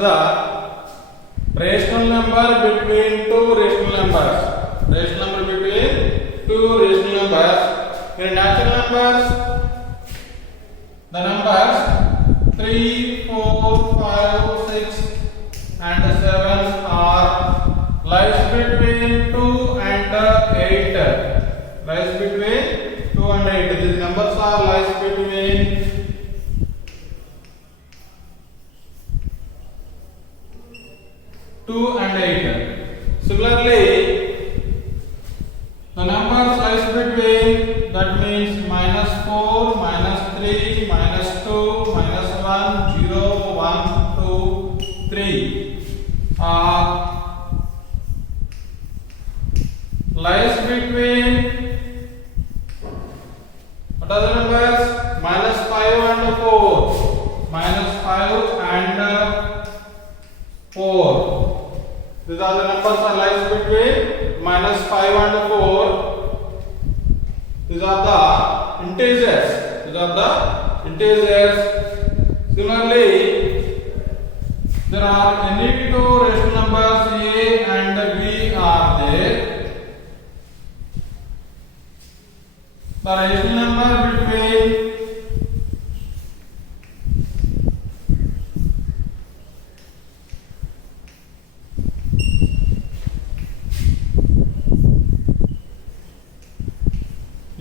the rational number between two rational numbers. Rational number between two rational numbers. In natural numbers, the numbers 3, 4, 5, 6 and 7 are lies between 2 and 8. Lies between 2 and 8. These numbers are lies between 2 and 8. Similarly, the numbers lies between, that means -4, -3, -2, -1, 0, 1, 2, 3 are lies between, what are the numbers? -5 and 4. -5 and 4. These are the numbers are lies between -5 and 4. These are the integers. These are the integers. Similarly, there are any two rational numbers a and b are there. The rational number between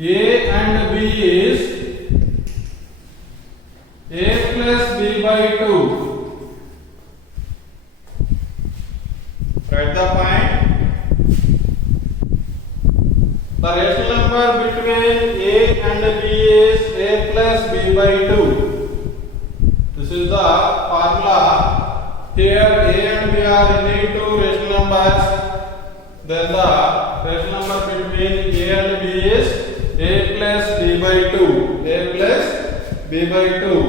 a and b is a plus b by 2. Write the point. The rational number between a and b is a plus b by 2. This is the formula. Here a and b are any two rational numbers. Then the rational number between a and b is a plus b by 2. A plus b by 2.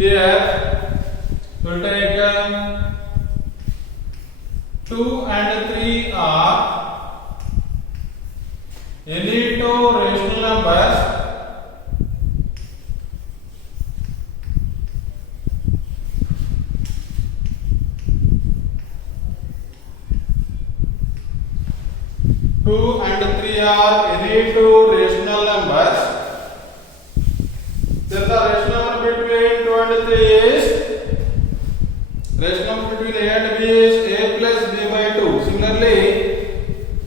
Here we will take 2 and 3 are any two rational numbers. Two and 3 are any two rational numbers. Then the rational number between 2 and 3 is, rational number between a and b is a plus b by 2. Similarly,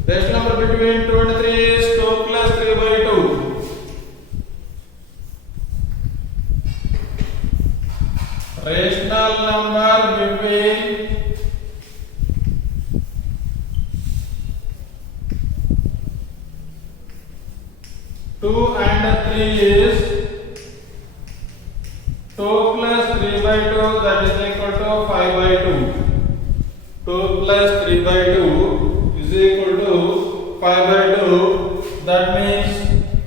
rational number between 2 and 3 is 2 plus 3 by 2. Rational number between two and 3 is 2 plus 3 by 2, that is equal to 5 by 2. 2 plus 3 by 2 is equal to 5 by 2. That means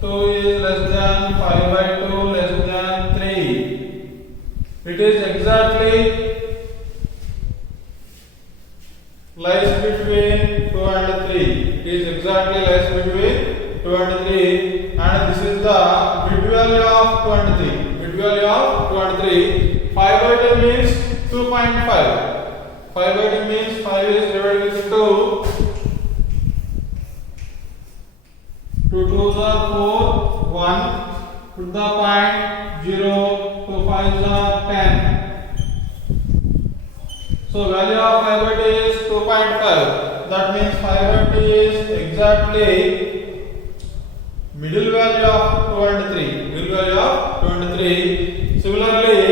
2 is less than 5 by 2 less than 3. It is exactly lies between 2 and 3. It is exactly lies between 2 and 3. And this is the bit value of 2 and 3. Bit value of 2 and 3. 5 by 2 means 2.5. 5 by 2 means 5 is divided with 2. 2 2s are 4. 1. Put the point 0. 2 5s are 10. So value of 5 by 2 is 2.5. That means 5 by 2 is exactly middle value of 2 and 3. Middle value of 2 and 3. Similarly,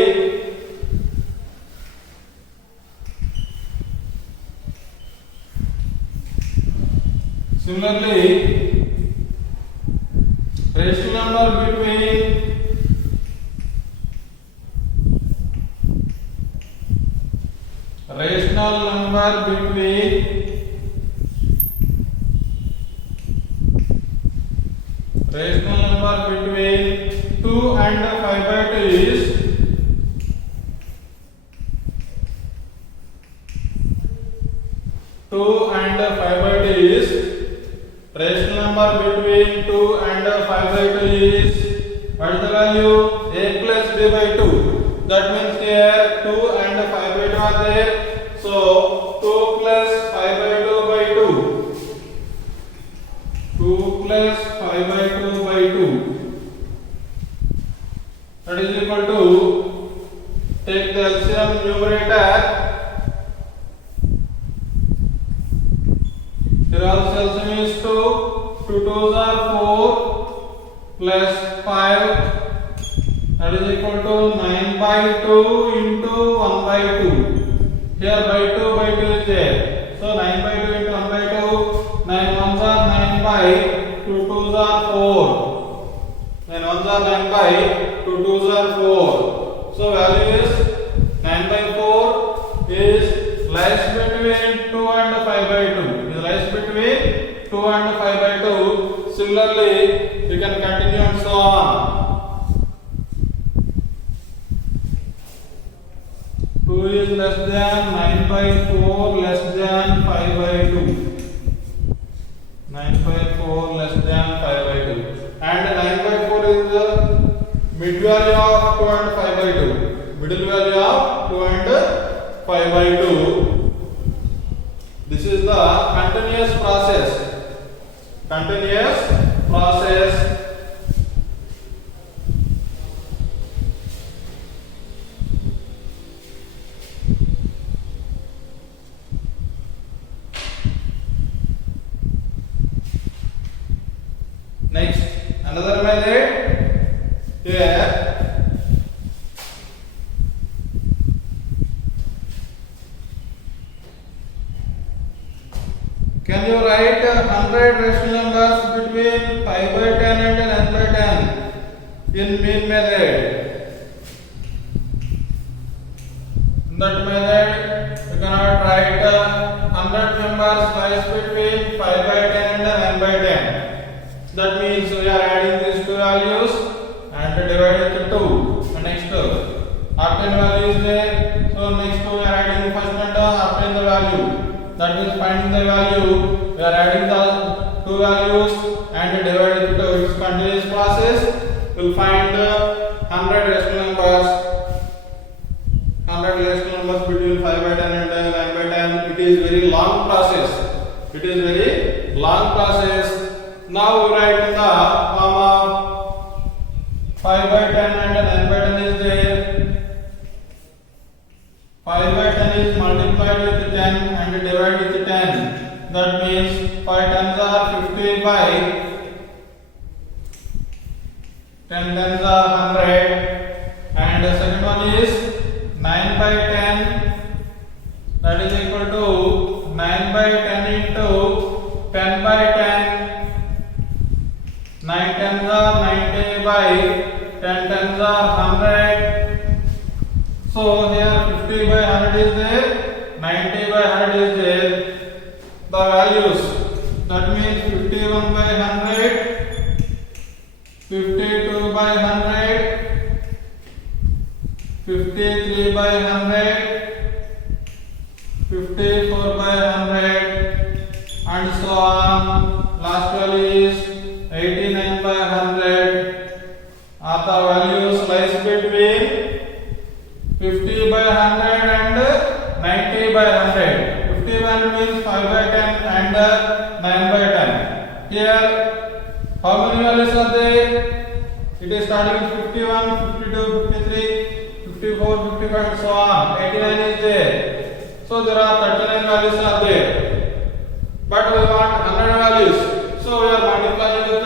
rational number between rational number between 2 and 5 by 2 is 2 and 5 by 2 is rational number between 2 and 5 by 2 is, what is the value? A plus b 3 by 2. That means here 2 and 5 by 2 are there. So 2 plus 5 by 2 by 2. 2 plus 5 by 2 by 2. That is equal to, take the LCM numerator. Here also LCM is 2. 2 2s are 4 plus 5. That is equal to 9 by 2 into 1 by 2. Here by 2 is there. So 9 by 2 into 1 by 2. 9 ones are 9 by 2 2s are 4. 9 ones are 9 by 2 2s are 4. So value is 9 by 4 is lies between 2 and 5 by 2. Is lies between 2 and 5 by 2. Similarly, we can continue and so on. 2 is less than 9 by 4 less than 5 by 2. 9 by 4 less than 5 by 2. And 9 by 4 is the mid value of 2 and 5 by 2. Middle value of 2 and 5 by 2. This is the continuous process. Continuous process. Next, another method. Here, can you write 100 rational numbers between 5 by 10 and 9 by 10 in mean method? In that method, you cannot write 100 numbers sliced between 5 by 10 and 9 by 10. That means we are adding these two values and divided to 2. The next obtain value is there. So next we are adding the first and obtain the value. That means finding the value, we are adding the two values and divided to 2. It's continuous process. We will find 100 rational numbers. 100 rational numbers between 5 by 10 and 9 by 10. It is very long process. It is very long process. Now we write in the form of 5 by 10 and 9 by 10 is there. 5 by 10 is multiplied with 10 and divided with 10. That means 5 tens are 50 by 10 tens are 100. And the second one is 9 by 10. That is equal to 9 by 10 into 10 by 10. 9 tens are 90 by 10 tens are 100. So here 50 by 100 is there, 90 by 100 is there. The values, that means 51 by 100, 52 by 100, 53 by 100, 54 by 100, and so on. Last value is 89 by 100. Are the values lies between 50 by 100 and 90 by 100. 50 by 100 means 5 by 10 and 9 by 10. Here, how many values are there? It is starting with 51, 52, 53, 54, 55 and so on. 89 is there. So there are 39 values are there. But we want 100 values. So we are multiplying with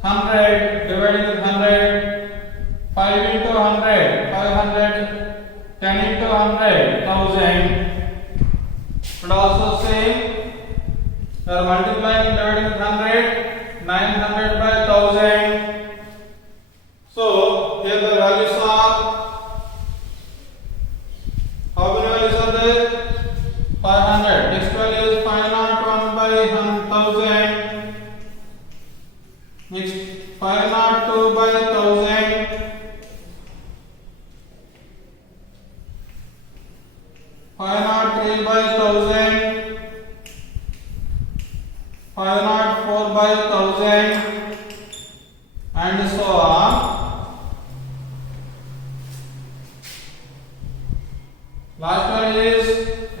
100, dividing with 100. 5 into 100, 500, 10 into 100, 1000. And also same, we are multiplying and dividing with 100, 900 by 1000. So here the values are, how many values are there? 500. Next value is 501 by 1000. Next 502 by 1000. 503 by 1000, 504 by 1000, and so on.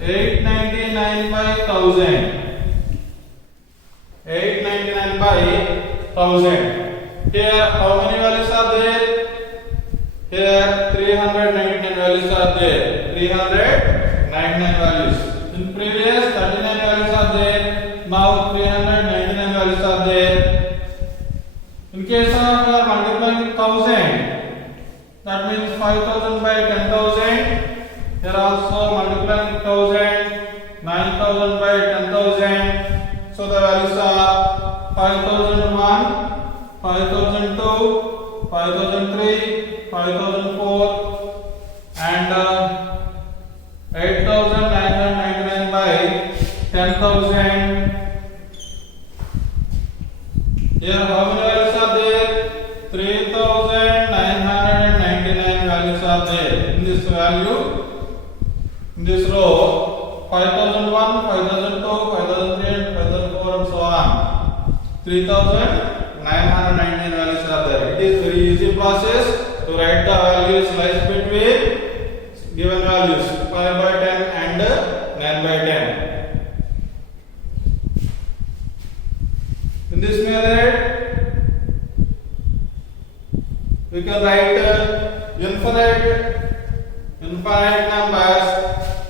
899 by 1000. 899 by 1000. Here how many values are there? Here 399 values are there. 399 values. In previous 39 values are there. Now 399 values are there. In case of multiplying with 1000, that means 5000 by 10,000. Here also multiplying with 1000, 9000 by 10,000. So the values are 5001, 5002, 5003, 5004, and 8,999 by 10,000. Here how many values are there? 3,999 values are there. In this value, in this row, 5001, 5002, 5003, 5004, and so on. 3,999 values are there. It is very easy process to write the values lies between given values 5 by 10 and 9 by 10. In this method, we can write infinite numbers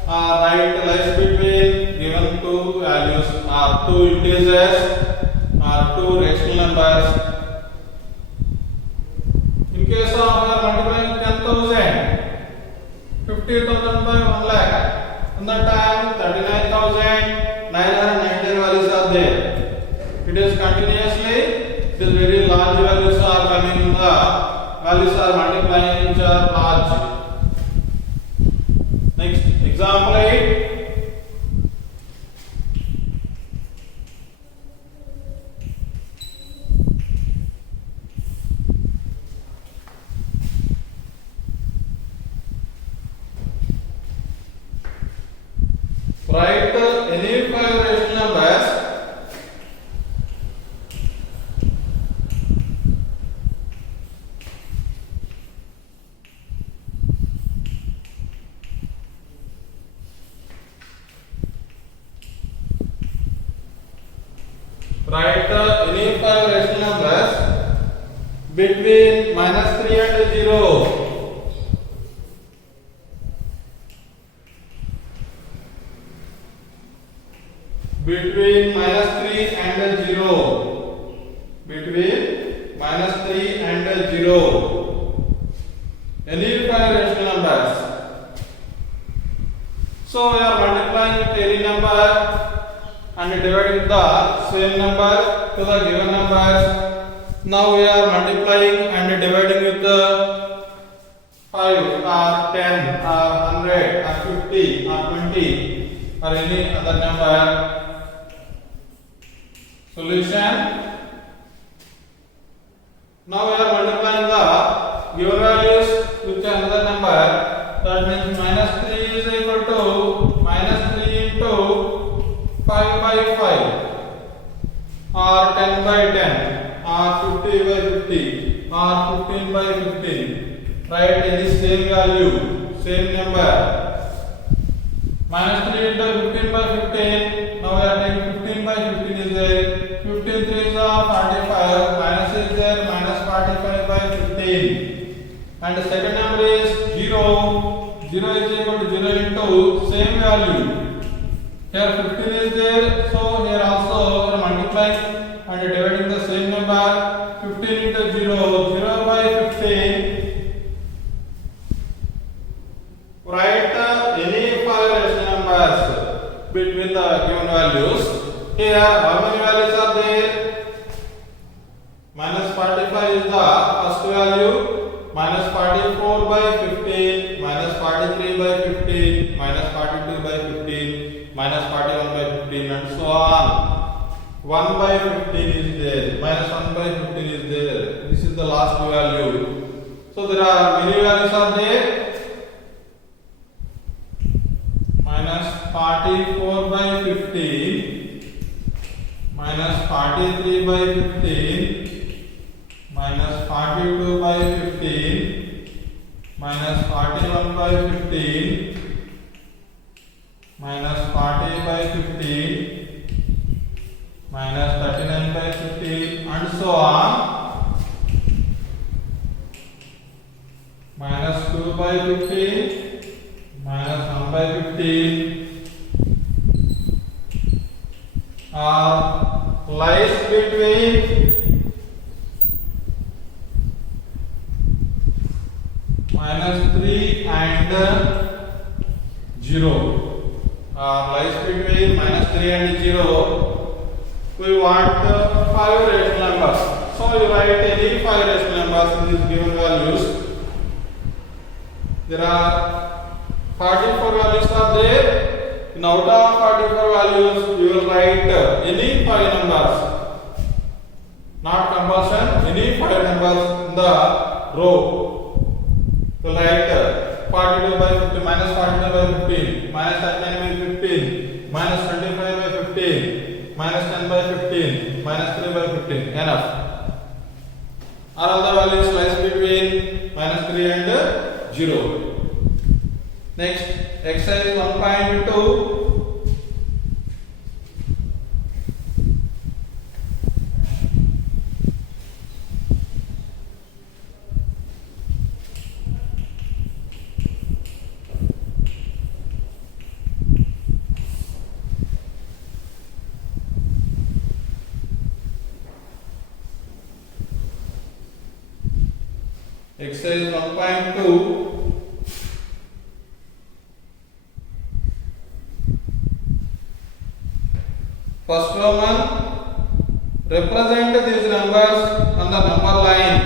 are lies between given two values or two integers or two rational numbers. In case of multiplying 10,000, 50,000 by 1 lakh, in that time 39,990 values are there. It is continuously, it is very large values are coming in the values are multiplying which are large. Next example 8. Write any 5 rational numbers between -3 and 0. Between -3 and 0. Between -3 and 0. Any 5 rational numbers. So we are multiplying with any number and dividing the same number to the given numbers. Now we are multiplying and dividing with the 5 or 10 or 100 or 50 or 20 or any other number. Solution. Now we are multiplying the given values with another number. That means -3 is equal to -3 into 5 by 5 or 10 by 10 or 50 by 50 or 15 by 15. Write any same value, same number. -3 into 15 by 15. Now we are taking 15 by 15 is there. 15 3s are 45. Minus is there. Minus 45 by 15. And the second number is 0. 0 is equal to 0 into same value. Here 15 is there. So here also we are multiplying and dividing the same number. 15 into 0. 0 by 15. Write any 5 rational numbers between the given values. Here how many values are there? -45 is the first value, -44 by 15, -43 by 15, -42 by 15, -41 by 15, and so on. 1 by 15 is there, -1 by 15 is there. This is the last value. So there are many values are there. -44 by 15, -43 by 15, -42 by 15, -41 by 15, minus 40 by 15 minus 39 by 50 and so on, minus 2 by 15 minus 1 by 15 lies between minus 3 and 0, lies between minus 3 and 0. We want 5 rational numbers. So you write any 5 rational numbers in these given values. There are 44 values are there. In out of 44 values, you will write any 5 numbers. Not compulsion, any 5 numbers in the row. So write 42 by 50 minus 42 by 15 minus 39 by 15 minus 25 by 15 minus 10 by 15 minus 3 by 15. Enough. All the values lies between minus 3 and 0. Next, exercise 1.2. Exercise 1.2. First one, represent these numbers on the number line.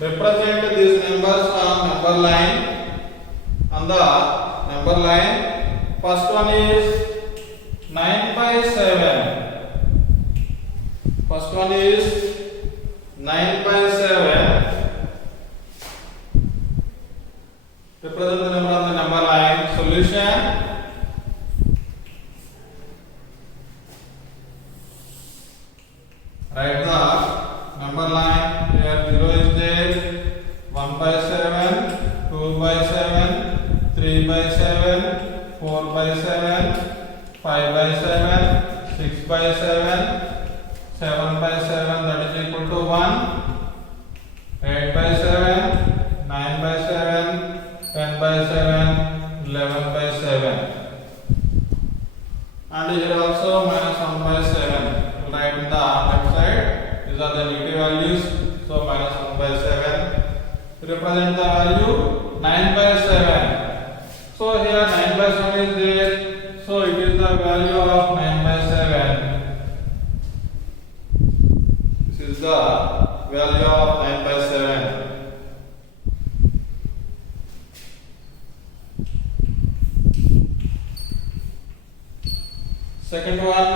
Represent these numbers on number line. On the number line, first one is 9 by 7. First one is 9 by 7. Represent the number on the number line. Solution. Write the number line. Here 0 is there. 1 by 7, 2 by 7, 3 by 7, 4 by 7, 5 by 7, 6 by 7, 7 by 7, that is equal to 1, 8 by 7, 9 by 7, 10 by 7, 11 by 7. And here also minus 1 by 7. Write in the left side. These are the negative values. So minus 1 by 7. Represent the value 9 by 7. So here 9 by 7 is there. So it is the value of 9 by 7. This is the value of 9 by 7. Second one,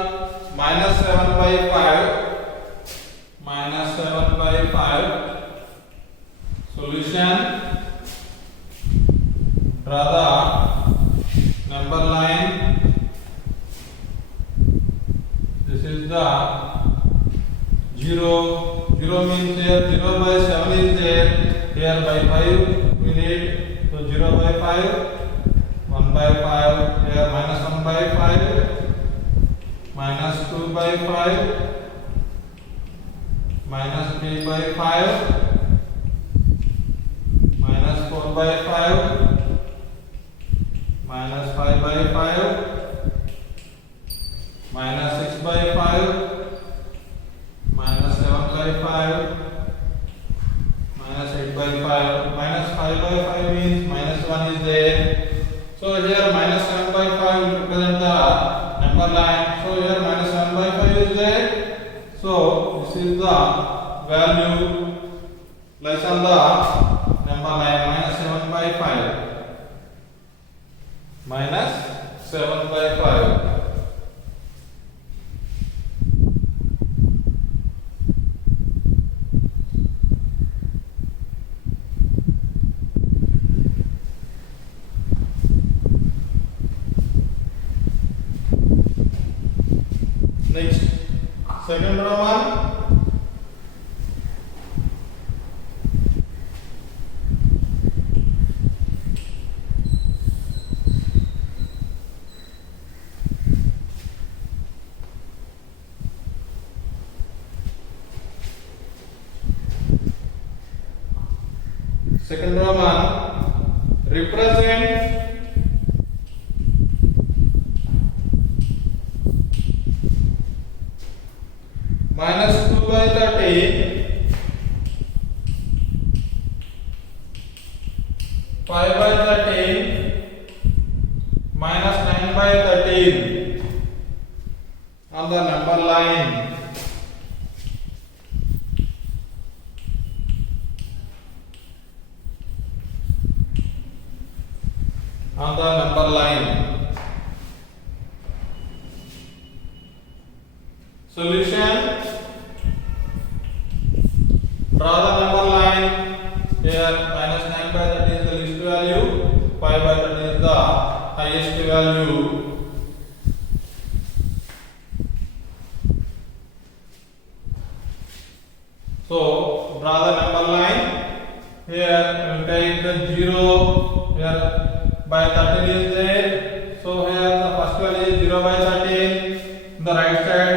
minus 7 by 5. Minus 7 by 5. Solution. Draw the number line. This is the 0. 0 means here 0 by 7 is there. Here by 5 we need. So 0 by 5. 1 by 5. Here minus 1 by 5. Minus 2 by 5. Minus 3 by 5. Minus 4 by 5, minus 5 by 5, minus 6 by 5, minus 7 by 5, minus 8 by 5, minus 5 by 5 means minus 1 is there. So here minus 7 by 5 will represent the number line. So here minus 7 by 5 is there. So this is the value lies on the number line minus 7 by 5. Minus 7 by 5. second Roman. Second Roman represent minus 2 by 13, 5 by 13, minus 9 by 13 on the number line. On the number line. Solution. Draw the number line. Here minus 9 by 13 is the least value, 5 by 13 is the highest value. So draw the number line. Here we take the 0. Here by 13 is there, so here the first value is 0 by 13. On the right side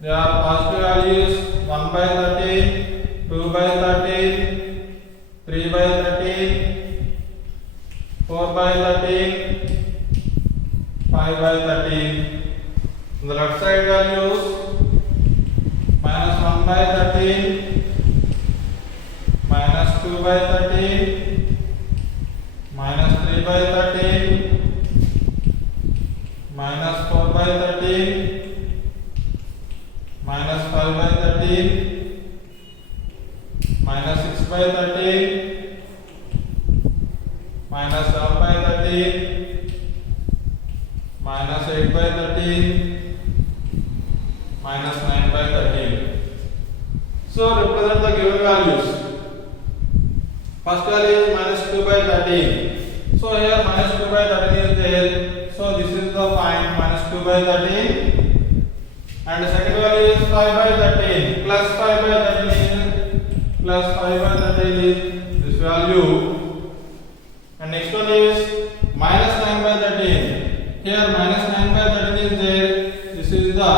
there are positive values 1 by 13, 2 by 13, 3 by 13, 4 by 13, 5 by 13. On the left side values minus 1 by 13, minus 2 by 13, minus 3 by 13, minus 4 by 13, minus 5 by 13, minus 6 by 13, minus 7 by 13, minus 8 by 13, minus 9 by 13. So represent the given values. First value is minus 2 by 13. So here minus 2 by 13 is there. So this is the point minus 2 by 13. And the second value is 5 by 13. Plus 5 by 13 is plus 5 by 13 is this value. And next one is minus 9 by 13. Here minus 9 by 13 is there. This is the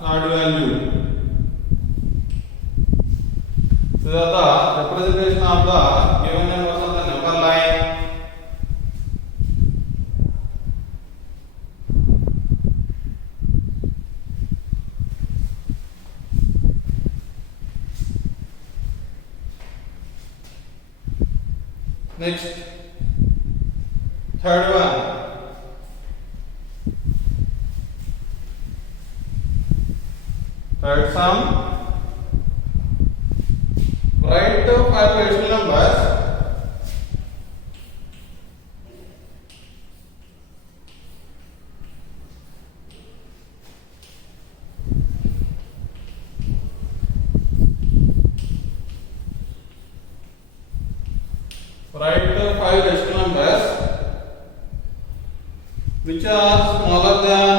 third value. These are the representation of the given numbers on the number line. Next, third one. Third sum. Write 5 rational numbers. Write 5 rational numbers which are smaller than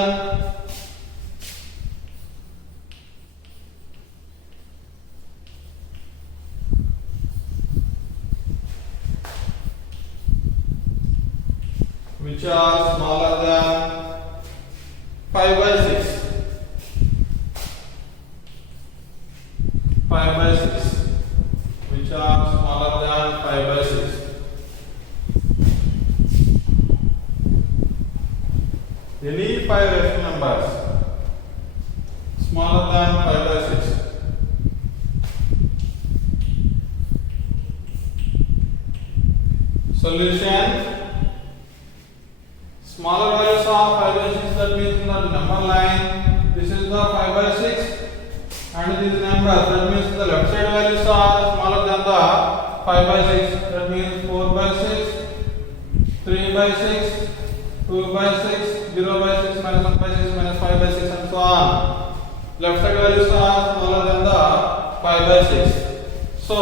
which are smaller than 5 by 6. 5 by 6. Which are smaller than 5 by 6. Any 5 rational numbers smaller than 5 by 6. Solution. Smaller values of 5 by 6, that means in the number line this is the 5 by 6 and these numbers, that means the left side values are smaller than the 5 by 6, that means 4 by 6, 3 by 6, 2 by 6, 0 by 6, minus 1 by 6, minus 5 by 6 and so on. Left side values are smaller than the 5 by 6. So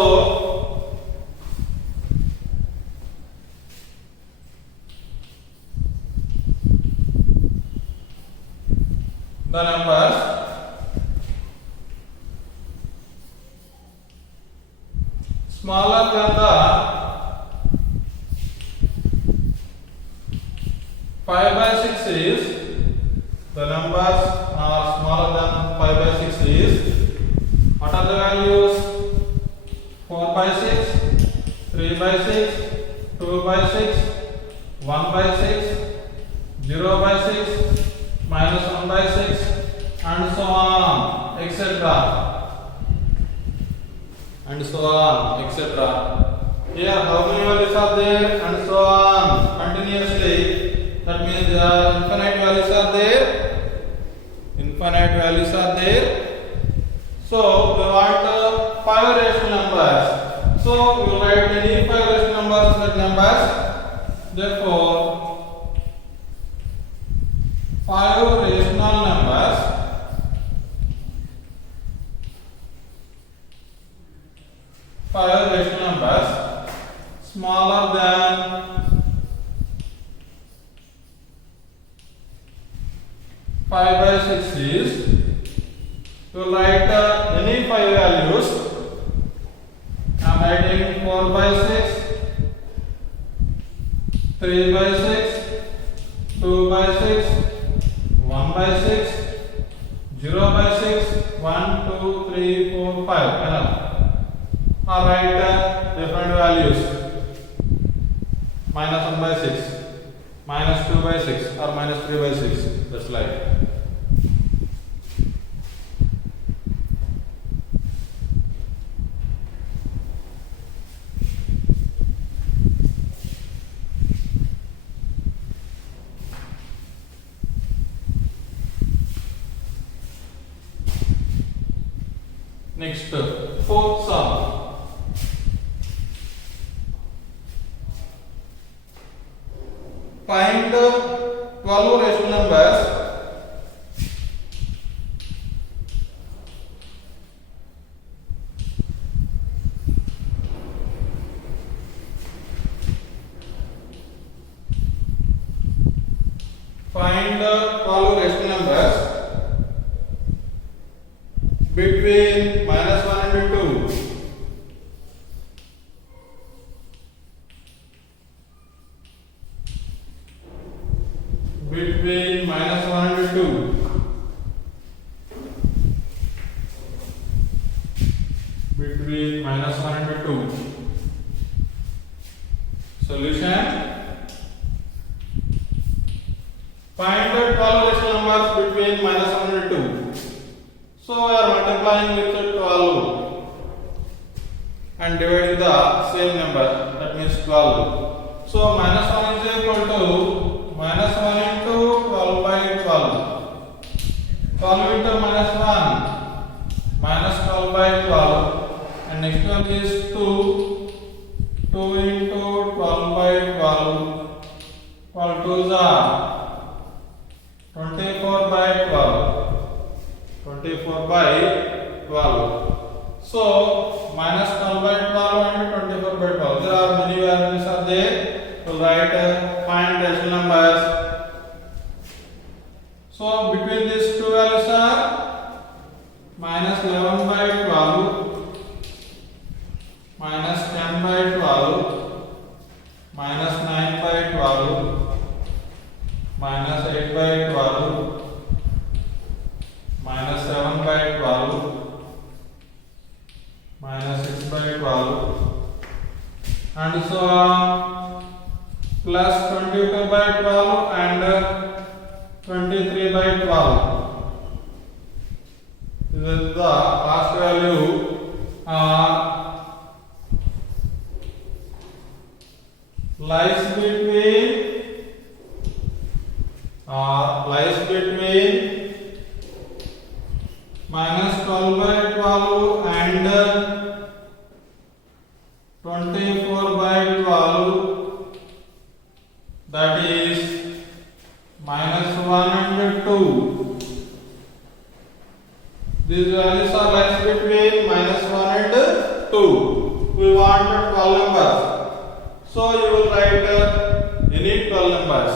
the numbers smaller than the 5 by 6 is, the numbers are smaller than 5 by 6 is, what are the values? 4 by 6, 3 by 6, 2 by 6, 1 by 6, 0 by 6, minus 1 by 6, and so on, etc. And so on, etc. Here, how many values are there? And so on, continuously. That means there are infinite values are there. Infinite values are there. So we want 5 rational numbers. So we will write any 5 rational numbers in that numbers. Therefore, 5 rational numbers. 5 rational numbers smaller than 5 by 6 is, to write any 5 values. I am writing 4 by 6, 3 by 6, 2 by 6, 1 by 6, 0 by 6, 1, 2, 3, 4, 5. Enough. Or write different values. Minus 1 by 6, minus 2 by 6, or minus 3 by 6. That's like. Next, fourth sum. Find 12 rational numbers between minus 1 and 2. Between minus 1 and 2. Between minus 1 and 2. Solution. Find the 12 rational numbers between minus 1 and 2. So we are multiplying with 12 and dividing the same number, that means 12. So minus 1 is equal to minus 1 into 12 by 12. 12 into minus 1, minus 12 by 12. And next one is 2. 2 into 12 by 12. 12 2s are 24 by 12. 24 by 12. So minus 12 by 12 and 24 by 12. There are many values are there. To write find rational numbers. So between these two values are minus 11 by 12, minus 10 by 12, minus 9 by 12, minus 8 by 12, minus 7 by 12, minus 6 by 12, and so on, plus 22 by 12 and 23 by 12. This is the last value. Lies between minus 12 by 12 and 24 by 12, that is minus 1 and 2. These values are lies between minus 1 and 2. We want 12 numbers. So you will write any 12 numbers.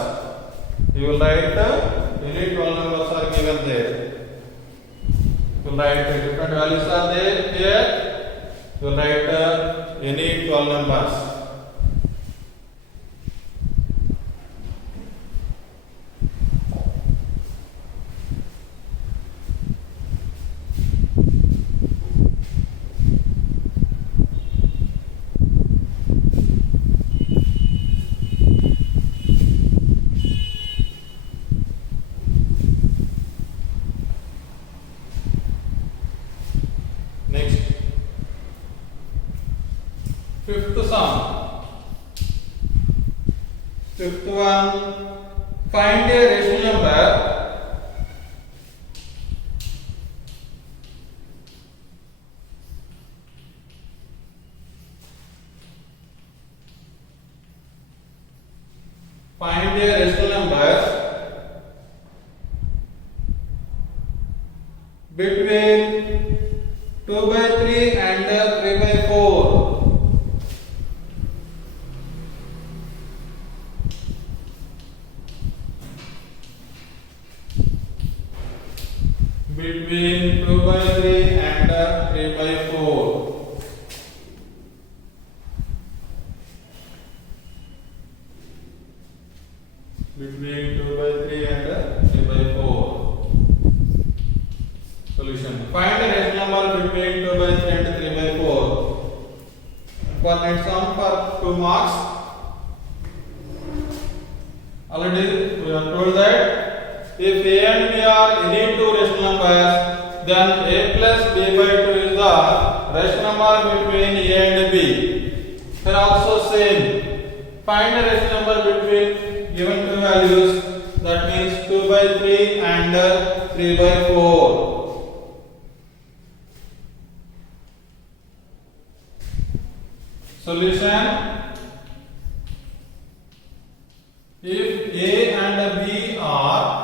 You will write any 12 numbers are given there. You will write different values are there here. You will write any 12 numbers. Next, fifth sum. Fifth one, find a rational number between 2 by 3 and 3 by 4. Between 2 by 3 and 3 by 4. Between 2 by 3 and 3 by 4. Solution. Find the rational number between 2 by 3 and 3 by 4. For next sum for 2 marks. Already we have told that if A and B are any two rational numbers, then A plus B by 2 is the rational number between A and B. Here also same. Find the rational number between given two values. That means 2 by 3 and 3 by 4. Solution. If A and B are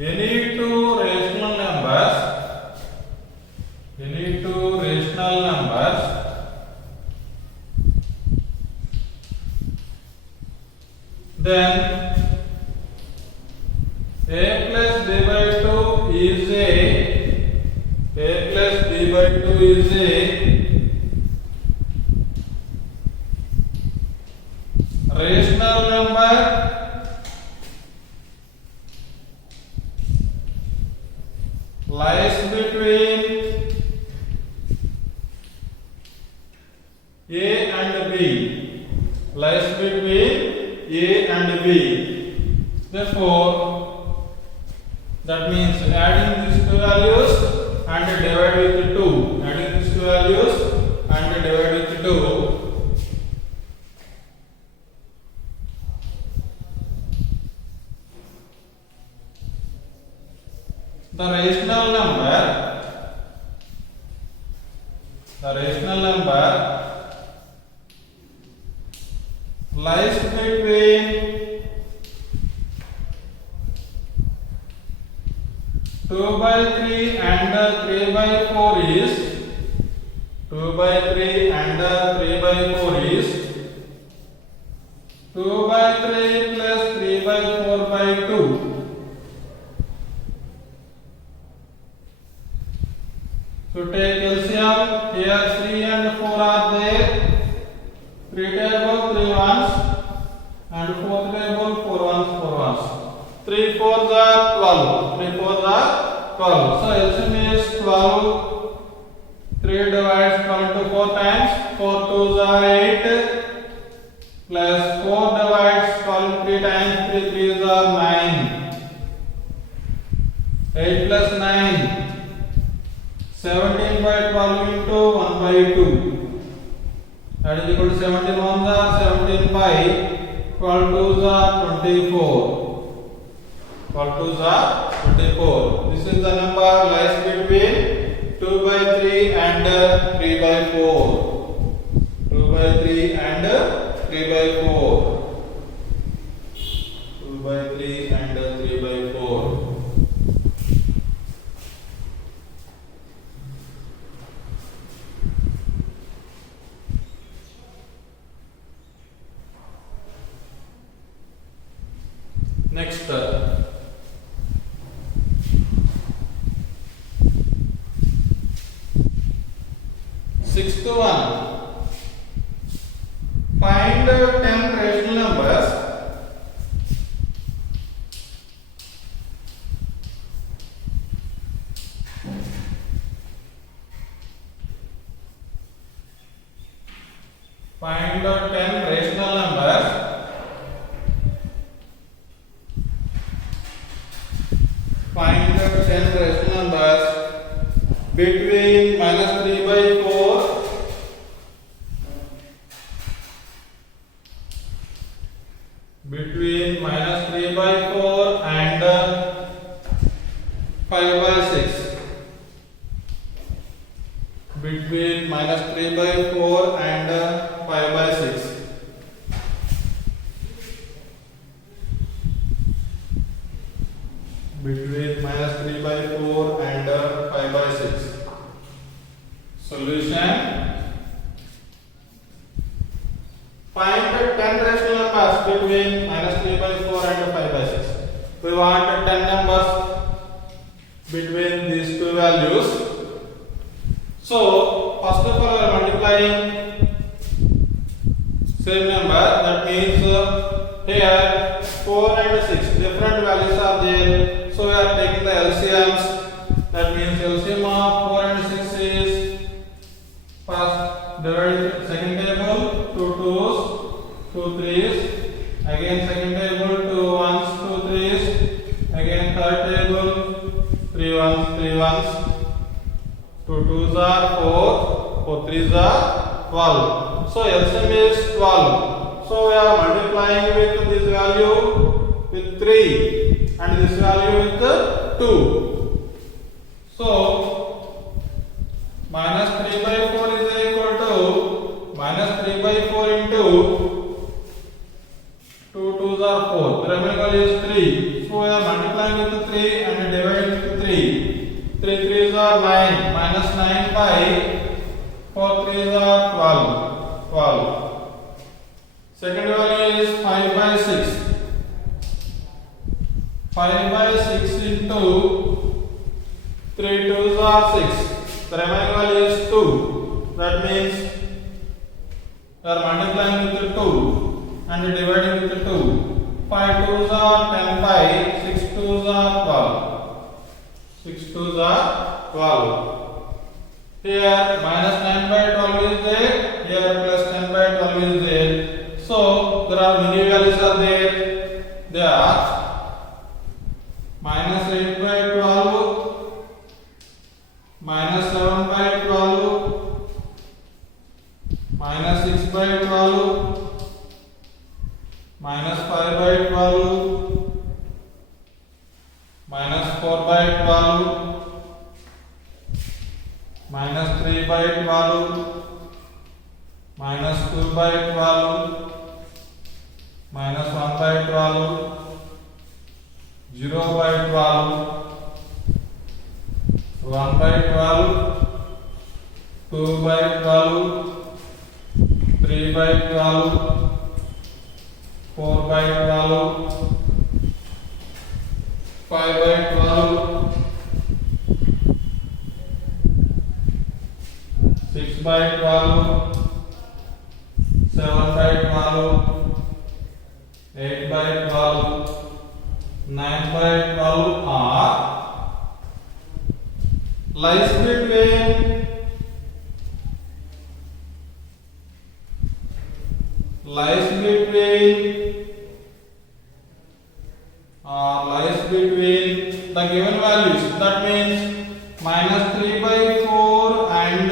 any two rational numbers, then A plus B by 2 is A plus B by 2 is a rational number lies between A and B. Lies between A and B. Therefore, that means adding these two values and divide with 2. Adding these two values and divide with 2. The rational number lies between 2 by 3 and 3 by 4 is 2 by 3 and 3 by 4 is 2 by 3 plus 3 by 4 by 2. So take LCM. Here 3 and 4 are there. 3 table 3 ones and 4 table 4 ones 4 ones. 3 4s are 12. 3 4s are 12. So LCM is 12. 3 divides 12 into 4 times. 4 2s are 8. Plus 4 divides 12 3 times. 3 3s are 9. 8 plus 9. 17 by 12 into 1 by 2. That is equal to 17 ones are 17 by 12 twos are 24. 12 twos are 24. This is the number lies between 2 by 3 and 3 by 4. 2 by 3 and 3 by 4. 2 by 3 and 3 by 4. Next, Sixth one. Find 10 rational numbers find 10 rational numbers find 10 rational numbers between -3/4 between -3/4 and 5/6 between -3/4 and 5/6 between -3/4 and 5/6 solution. Find 10 rational numbers between -3/4 and 5/6. We want 10 numbers between these two values. So first of all, we are multiplying same number. That means here 4 and 6 different values are there. So we are taking the LCMs. That means LCM of 4 and 6 is first divided second table 2 2s 2 3s, again second table 2 1s 2 3s, again third table 3 1s 3 1s, 2 2s are 4, 4 3s are 12. So LCM is 12. So we are multiplying with this value with 3 and this value with 2. So -3/4 is equal to -3/4 into 2 2s are 4. The remaining value is 3. So we are multiplying with 3 and dividing with 3. 3 3s are 9. -9/4 3s are 12. Second value is 5/6. 5/6 into 3 2s are 6. The remaining value is 2. That means we are multiplying with 2 and dividing with 2. 5 2s are 10/5. 6 2s are 12. 6 2s are 12. Here -9/12 is there. Here +10/12 is there. So there are many values are there. They are -8/12, -7/12, -6/12, -5/12, -4/12, -3/12, -2/12, -1/12, 0/12, 1/12, 2/12, 3/12, 4/12, 5/12, 6/12, 7/12, 8/12, 9/12 are lies between the given values. That means -3/4 and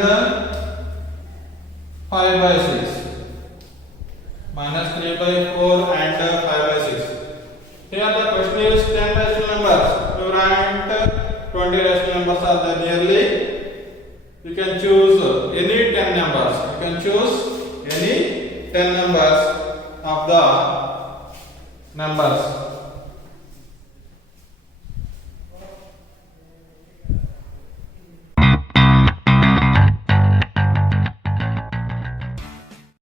5/6. -3/4 and 5/6. Here the question is 10 rational numbers. You write 20 rational numbers are there nearly. You can choose any 10 numbers. You can choose any 10 numbers of the numbers.